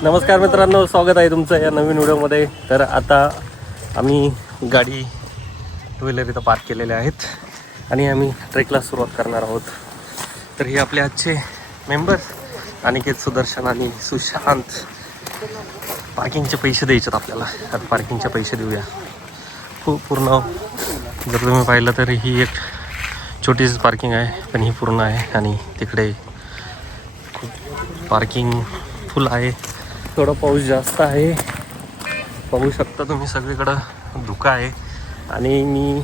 नमस्कार मित्रांनो, स्वागत आहे तुमचं या नवीन व्हिडिओमध्ये. तर आता आम्ही गाडी टू व्हीलर इथं पार्क केलेले आहेत आणि आम्ही ट्रेकला सुरुवात करणार आहोत. तर हे आपले आजचे मेंबर्स अनिकेत, सुदर्शन आणि सुशांत. पार्किंगचे पैसे द्यायचेत आपल्याला. आता पार्किंगचे पैसे देऊया. पूर्ण जर तुम्ही पाहिलं तर ही एक छोटीशी पार्किंग आहे, पण ही पूर्ण आहे आणि तिकडे खूप पार्किंग फुल आहे. थोडं पाऊस जास्त आहे, पाहू शकता तुम्ही. सगळीकडं धुकं आहे आणि मी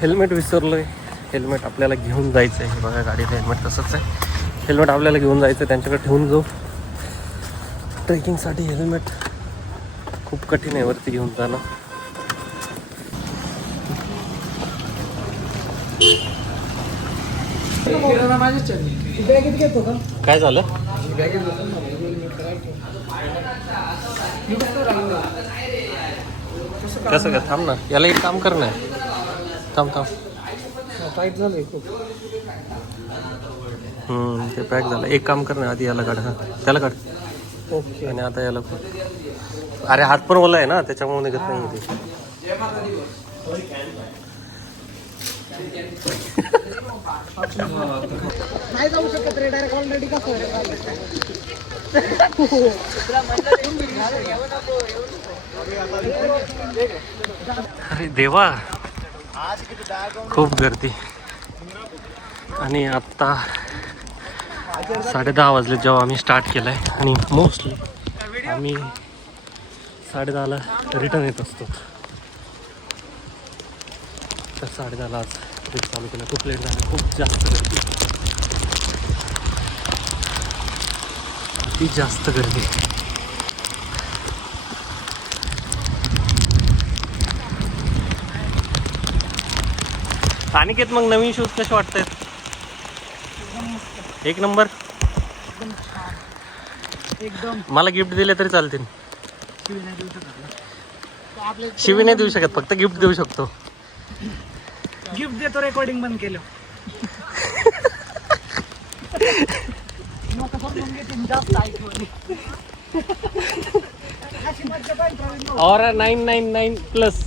हेल्मेट विसरलो आहे. हेल्मेट आपल्याला घेऊन जायचं आहे. बघा गाडीचं हेल्मेट तसंच आहे. हेल्मेट आपल्याला घेऊन जायचं आहे, त्यांच्याकडे ठेवून जाऊ. ट्रेकिंगसाठी हेल्मेट खूप कठीण आहे वरती घेऊन जाणं. काय झालं? कसं काय? थांब ना, याला एक काम कर ना. थांब टाईट झालं खूप. ते पॅक झालं. एक काम कर ना, आधी याला काढ. त्याला काढ. ओके. आणि आता याला अरे हात पण ओला आहे ना, त्याच्यामुळे निघत नाही ते. नाही जाऊ शकत रे, डायरेक्ट ऑलरेडी का अरे देवा, खूप गर्दी. आणि आत्ता 10:30 वाजले जेव्हा आम्ही स्टार्ट केलं आहे आणि मोस्टली आम्ही 10:30ला रिटर्न येत असतो. तर 10:30ला आज ट्रिप चालू केलं. खूप लेट झालं, खूप जास्त गर्दी, अति जास्त गर्दी. अनिकेत, मग नवीन शूज कसे वाटतात? एक नंबर. एकदम. मला गिफ्ट दिले तरी चालतील. शिवी नाही देऊ शकत, फक्त गिफ्ट देऊ शकतो. गिफ्ट देतो, रेकॉर्डिंग बंद केलं. और 999 प्लस.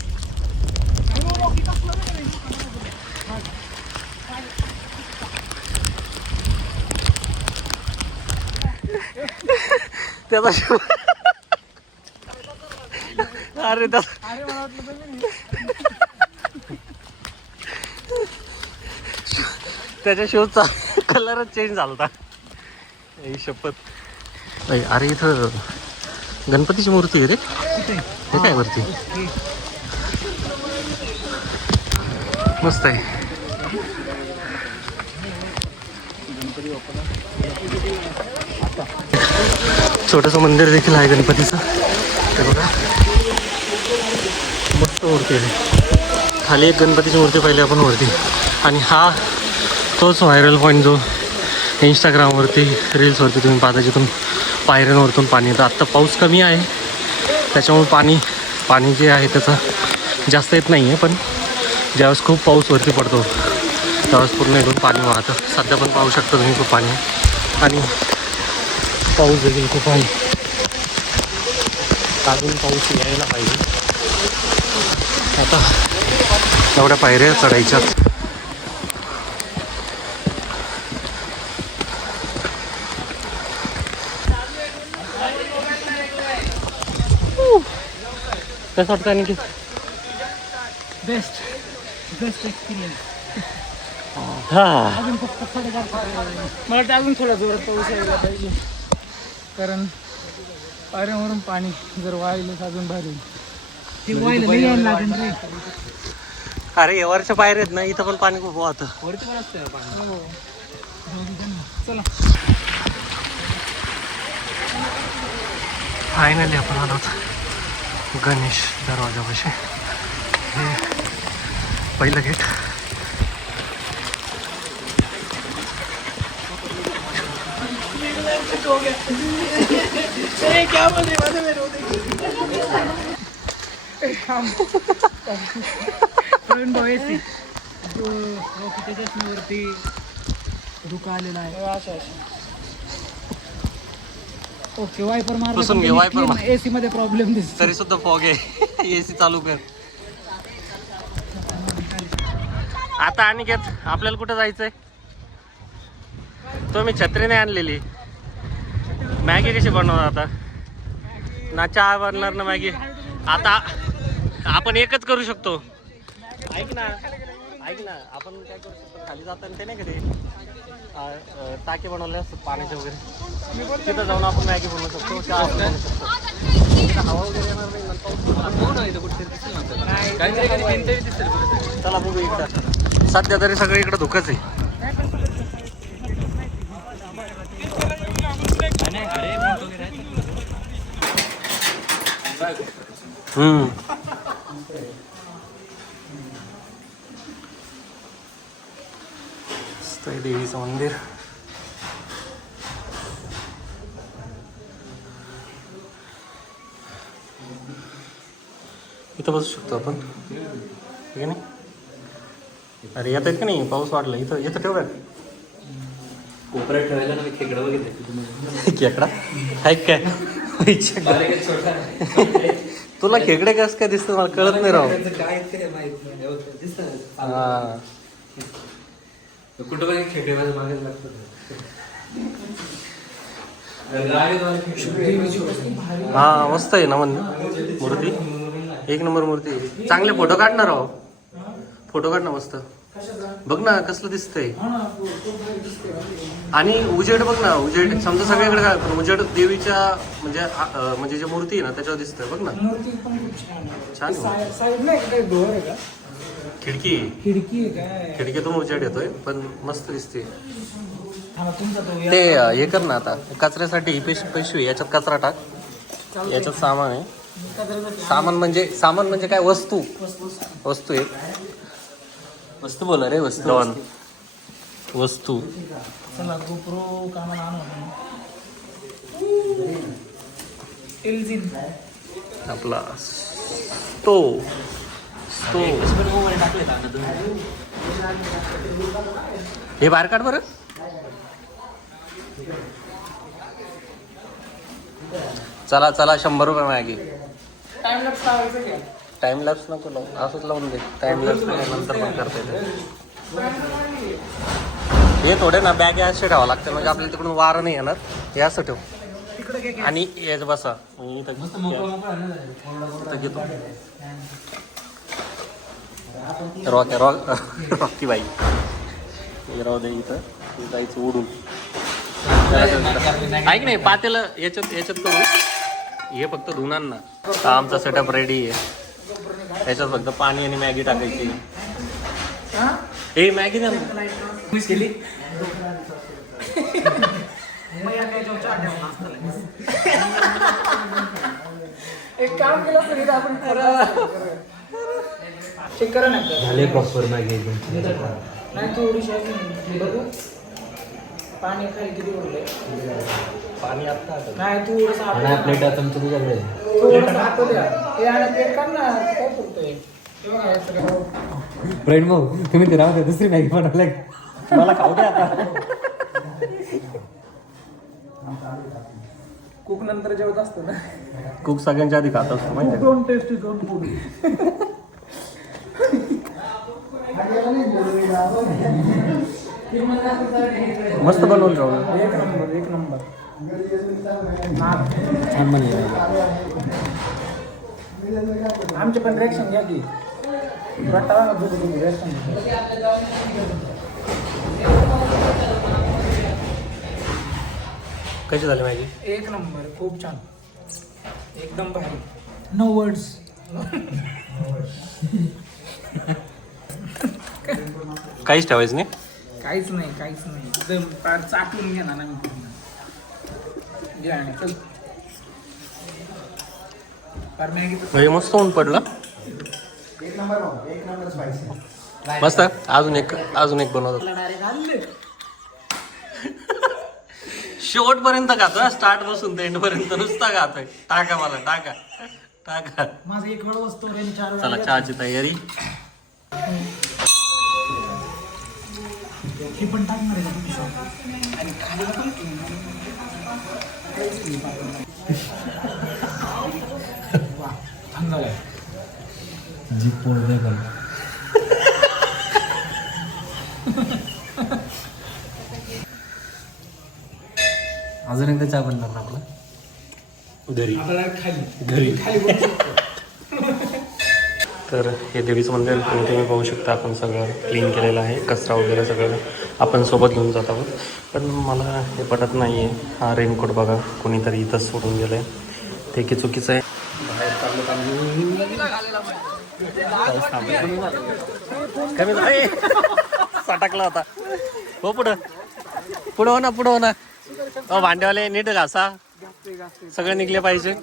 त्याचा शिव. अरे त्याच्या शूजचा कलरच चेंज झाला. शपथ. अरे इथं गणपतीची मूर्ती आहे रे. हे काय वरती मस्त आहे. छोटंसं मंदिर देखील आहे गणपतीचं. हे बघा, मस्त मूर्ती आहे. खाली एक गणपतीची मूर्ती पाहिली आपण वरती. आणि हा तोच व्हायरल पॉईंट जो इंस्टाग्रामवरती, रील्सवरती तुम्ही पाहता, जिथून पायऱ्यांवरतून पाणी येतं. आत्ता पाऊस कमी आहे, त्याच्यामुळे पाणी जे आहे त्याचं जास्त येत नाही आहे. पण ज्यावेळेस खूप पाऊस वरती पडतो त्यावेळेस पूर्ण इथून पाणी वाहतं. सध्या पण पाहू शकता तुम्ही, खूप पाणी आहे आणि पाऊस देखील खूप आहे. अजून पाऊस यायला पाहिजे. आता एवढ्या पायऱ्या चढायच्या. कसं वाटतं? आणि की बेस्ट एक्सपिरियन्स. हां, अजून फक्त थोडं मला वाटतं अजून थोडा जोरात पाऊस यायला पाहिजे, कारण पायऱ्यांवरून पाणी जर वाहिलं अजून भारी. ते वाहिलं यायला लागेल रे. अरे वरच्या पायऱ्या आहेत ना, इथं पण पाणी खूप वाहतं. वरती पण असतं पाणी. हो, चला. फायनली आपण आलोत गणेश दरवाजापाशी. हे पहिलं गेट. क्या बोल रहे प्रवीण भाऊ एसी जो रॉकीच्या चष्म्यावरती धुका आलेला आहे. ओके वायपर पुसून घे, wiper मारला मार. एसी मध्ये प्रॉब्लेम दिसतो. तरी सुद्धा फॉग आहे. एसी चालू कर. आता अनिकेत आपल्याला कुठं जायचंय? तो मी छत्री नाही आणलेली. मॅगी कशी बनवणार आता? ना चहा बनणार ना मॅगी. आता आपण एकच करू शकतो. ऐक ना आपण काय करू शकतो, खाली जाताना ते नाही का ते टाके बनवले असतात पाण्याचे वगैरे, तिथं जाऊन आपण मॅगी बनवू शकतो, चहा बनवू शकतो. हवा वगैरे येणार नाही. चला बघू इकडं. सध्या तरी सगळं इकडं धुकंच आहे. देवीचं मंदिर. इथं बसू शकतो आपण, ठीक आहे नाही? अरे येत आहेत का नाही? पाऊस वाढला. इथं ठेव. कोपऱ्यात ठेवायला ना, मी खेकडं बघितलं. खेकडा आहे काय? तुला खेकडे कस काय दिसत? मला कळत नाही राव. काय ते माहित नाही. दिसत हा, कुठं पण खेकडे मागे लागतात. हा मस्त आहे ना मूर्ती. एक नंबर मूर्ती आहे. चांगले फोटो काढणार राव. फोटो काढ ना मस्त. बघ ना कसलं दिसतंय. आणि उजेड बघ ना. उजेड समजा सगळीकडे काय, पण उजेड देवीच्या म्हणजे जे मूर्ती आहे ना त्याच्यावर दिसतंय. बघ ना मूर्ती पण खूप छान छान आहे. साईडला काय डोअर आहे का? खिडकी खिडकी आहे काय? खिडकीतून उजेड येतोय पण मस्त दिसते. हा तुमचा तो ते हे कर ना आता. कचऱ्यासाठी ही पिशवी, याच्यात कचरा टाक. याच्यात सामान आहे. सामान म्हणजे काय? वस्तू आहे. मस्त बोला रे. वस्तू डॉन वस्तू. चला गोप्रो कामाला आणू. एलजी आपला स्टोव. टाकले का तुम्ही? हे बाहेर काढ बरं. चला 100 रुपये मॅगी. टाइम लॅप्स लावायचं का? टाइम लॅप्स नको लावू, असंच लावून दे. टाइम लॅप्स नंतर पण करता येते. हे थोडे ना बॅग असे ठेवावं लागतं, म्हणजे आपल्याला तिकडून वारं नाही येणार. हे असं ठेव. आणि याच बसा. इथं घेतो. रॉकी बाई राहू दे. इथं जायचं उडून. ऐक नाही, पातेलं याच्यात करू. हे फक्त धुणार ना. आमचा सेटअप रेडी आहे. याच्यात फक्त पाणी आणि मॅगी टाकायची. हे मॅगी ना केली. एक काम केलं तरी आपण चेक करा ना. झाले प्रॉपर मॅगी नाही तू एवढी बघू. पाणी खाली किती उरले? पाणी आता नाही तू प्लेट आता तुझ्याकडे. काय करतोय? फ्रेंड भाऊ तुम्ही ते राहू द्या. दुसरी मॅगी बनवला मला खाऊ दे आता. कुक नंतर जेवत असतो ना. कुक सगळ्यांच्या आधी खात असतो माहिती आहे. दोन टेस्ट दोन फूड. मस्त बनवून जाऊ. एक नंबर. छान बनले. आमचे पण रिएक्शन घ्या की. कशी झाली मॅगी? एक नंबर. खूप छान. एकदम भारी. No words. काहीच ठेवायचं नाही. काहीच नाही. एकदम फार चाटून घ्या ना. घ्या चल. फार मॅगी म्हणजे मस्त होऊन पडलं. मस्त. अजून एक बनवतात. शेवटपर्यंत खातोय. स्टार्ट पासून ते एंड पर्यंत नुसता खातोय. टाका मला टाका. माझं एक वेळ वस्तू रेन 4 वेळा. चला चहाची तयारी. हे पण टाकणार आहे का? आणि खाली जी पोळले पण अजून एकदा चहा बनणार ना आपला घरी तर हे देवीचं मंदिर तुम्ही पाहू शकता. आपण सगळं क्लीन केलेलं आहे. कचरा वगैरे सगळं आपण सोबत घेऊन जात आहोत. पण मला हे पटत नाही आहे. हा रेनकोट बघा कोणीतरी इथंच सोडून गेलं आहे. ते की चुकीचं आहे. बाहेर कमी झालं सटकला होता. हो पुढं पुढं हो ना पुढं हो ना. हो भांड्यावाले नीट घासा. सगळे निघले पाहिजे.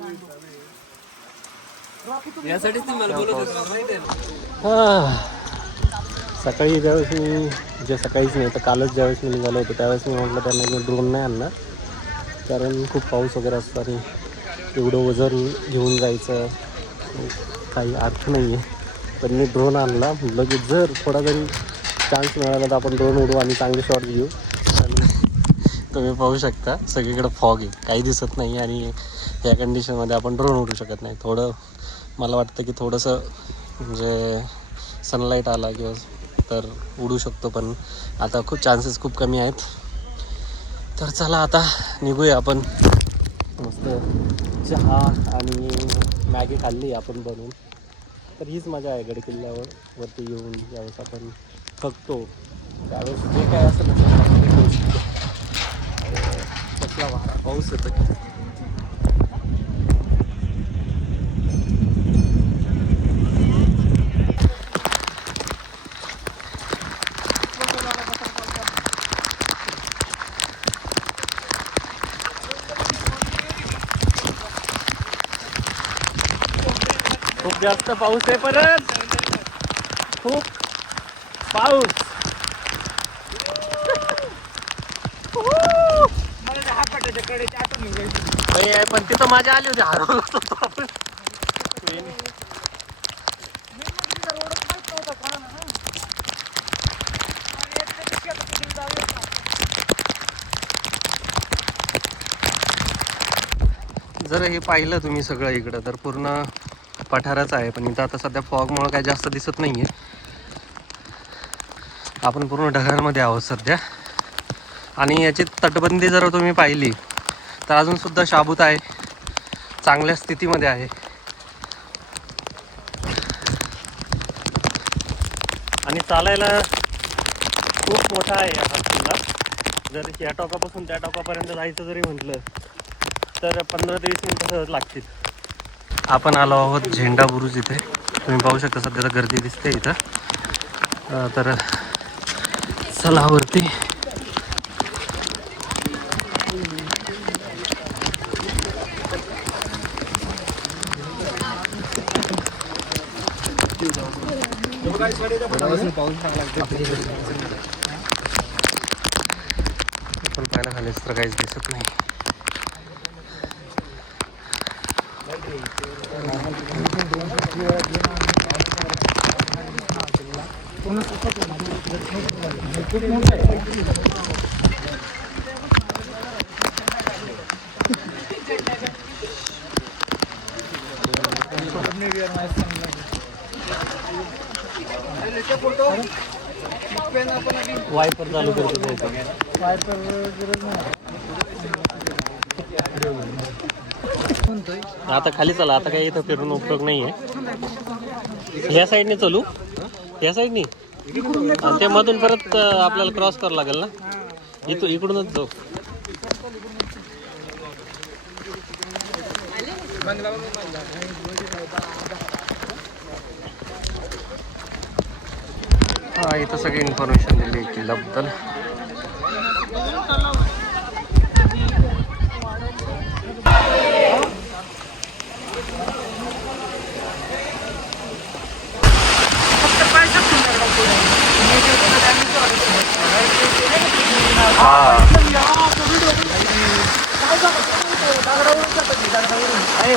यासाठीच ती मला बोलत होती. सकाळी ज्यावेळेस मी सकाळीच नाही तर कालच ज्यावेळेस मी निघालो होतो त्यावेळेस मी म्हटलं त्यांना की ड्रोन नाही आणणार, कारण खूप पाऊस वगैरे असतो आणि एवढं वजन घेऊन जायचं काही अर्थ नाही आहे. पण मी ड्रोन आणला. म्हटलं की जर थोडा जरी चान्स मिळाला तर आपण ड्रोन उडवू आणि चांगले शॉट घेऊ. आणि तुम्ही पाहू शकता सगळीकडे फॉग आहे, काही दिसत नाही आणि ह्या कंडिशनमध्ये आपण ड्रोन उडवू शकत नाही. थोडं मला वाटतं की थोडंसं म्हणजे सनलाईट आला किंवा तर उडू शकतो, पण आता खूप चान्सेस खूप कमी आहेत. तर चला आता निघूया आपण. मस्त चहा आणि मॅगी खाल्ली आपण बनवून. तर हीच मजा आहे गड किल्ल्यावर वरती येऊन ज्यावेळेस आपण थकतो त्यावेळेस जे काय असेल कसला वारा पाऊस येतो. खूप जास्त पाऊस आहे. परत खूप पाऊस. पण तिथं माझ्या आली होती. हरवलं होतो आपण. जर हे पाहिलं तुम्ही सगळं इकडं तर पूर्ण पठारच आहे, पण इथं आता सध्या फॉगमुळं काही जास्त दिसत नाही आहे. आपण पूर्ण ढगांमध्ये आहोत सध्या. आणि याची तटबंदी जर तुम्ही पाहिली तर अजूनसुद्धा शाबूत आहे, चांगल्या स्थितीमध्ये आहे. आणि चालायला खूप मोठा आहे हा किल्ला. जर या टोकापासून त्या टोकापर्यंत जायचं जरी म्हटलं तर 15 ते 20 मिनिटं सहज लागतील. आपण आलो आहोत झेंडा बुरुज इथे. तुम्ही पाहू शकता सध्या तर गर्दी दिसते इथं. तर चला वरती. आपण पाहायला खालीच तर काहीच दिसत नाही. वायपर चालू करतो. वायपर गरज नाही. आता खाली चला. आता काही इथं फिरून उपयोग नाही आहे. ह्या साईडने चलू. ह्या साईडने आणि ते मधून परत आपल्याला क्रॉस करावं लागेल ना. इकडूनच जाऊ. हा इथं सगळी इन्फॉर्मेशन दिली आहे किल्ल्याबद्दल.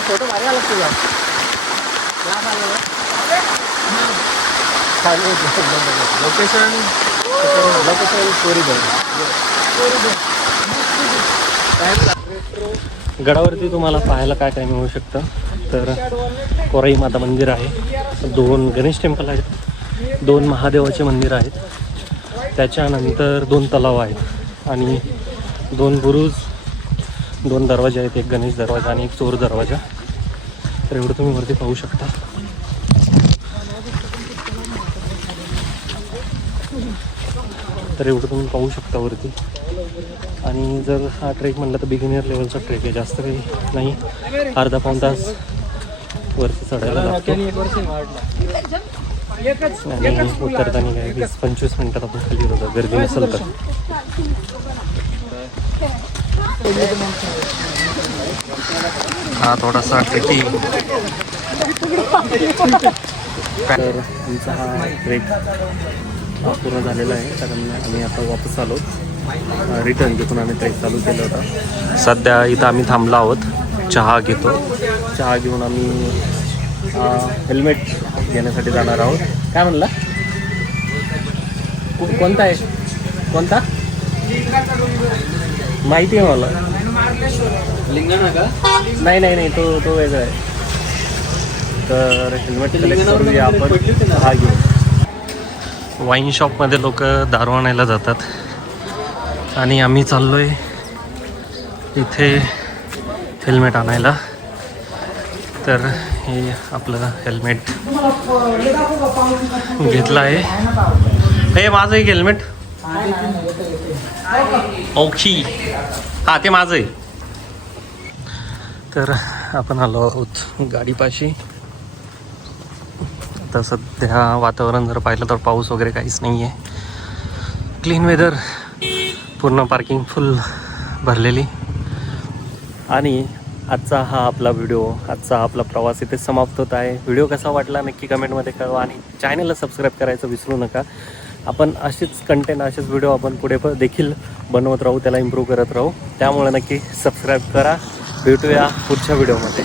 फोटो भारी आला तुझा. Location corridor. गडावरती तुम्हाला पाहायला काय काय मिळू शकतं तर कोराई माता मंदिर आहे, 2 गणेश टेम्पल आहेत, 2 महादेवाचे मंदिर आहेत, त्याच्यानंतर 2 तलाव आहेत आणि 2 बुरुज, 2 दरवाजे आहेत, 1 गणेश दरवाजा आणि 1 चोर दरवाजा. तर एवढं तुम्ही वरती पाहू शकता. तर एवढं तुम्ही पाहू शकता वरती. आणि जर हा ट्रेक म्हटलं तर बिगिनर लेवलचा ट्रेक आहे, जास्त काही नाही, अर्धा पाऊण तास वरती चढायला लागतो आणि उतरताना काय 20-25 मिनटात आपण खाली होतो गर्दी नसेल तर. हा थोडासा ट्रेकी. तर आमचा हा ट्रेक पूर्ण झालेला आहे, कारण आम्ही आता वापस आलो रिटर्न, जिथून आम्ही ट्रेक चालू केलं होतं. सध्या इथं आम्ही थांबलो आहोत, चहा घेतो. चहा घेऊन आम्ही हेल्मेट घेण्यासाठी जाणार आहोत. काय म्हणला? कोणता आहे? कोणता माहिती आहे मला. लिंगाणा का? नाही तो वेगळा आहे. तर हेल्मेट कलेक्ट करूया आपण, चहा घेऊ. वाईन शॉपमध्ये लोक दारू आणायला जातात आणि आम्ही चाललोय इथे हेल्मेट आणायला. तर हे आपलं हेल्मेट घेतलं आहे. हे माझं एक हेल्मेट ओके, हां ते माझं आहे. तर आपण आलो आहोत गाडीपाशी. आता सध्या वातावरण जर पाहिलं तर पाऊस वगैरे काहीच नाही आहे, क्लीन वेदर, पूर्ण पार्किंग फुल भरलेली. आणि आजचा हा आपला व्हिडिओ, आजचा आपला प्रवास इथे समाप्त होत आहे. व्हिडिओ कसा वाटला नक्की कमेंटमध्ये कळवा आणि चॅनलला सबस्क्राईब करायचं विसरू नका. आपण असेच कंटेंट, असेच व्हिडिओ आपण पुढे देखील बनवत राहू, त्याला इम्प्रूव्ह करत राहू. त्यामुळे नक्की सबस्क्राईब करा. भेटूया पुढच्या व्हिडिओमध्ये.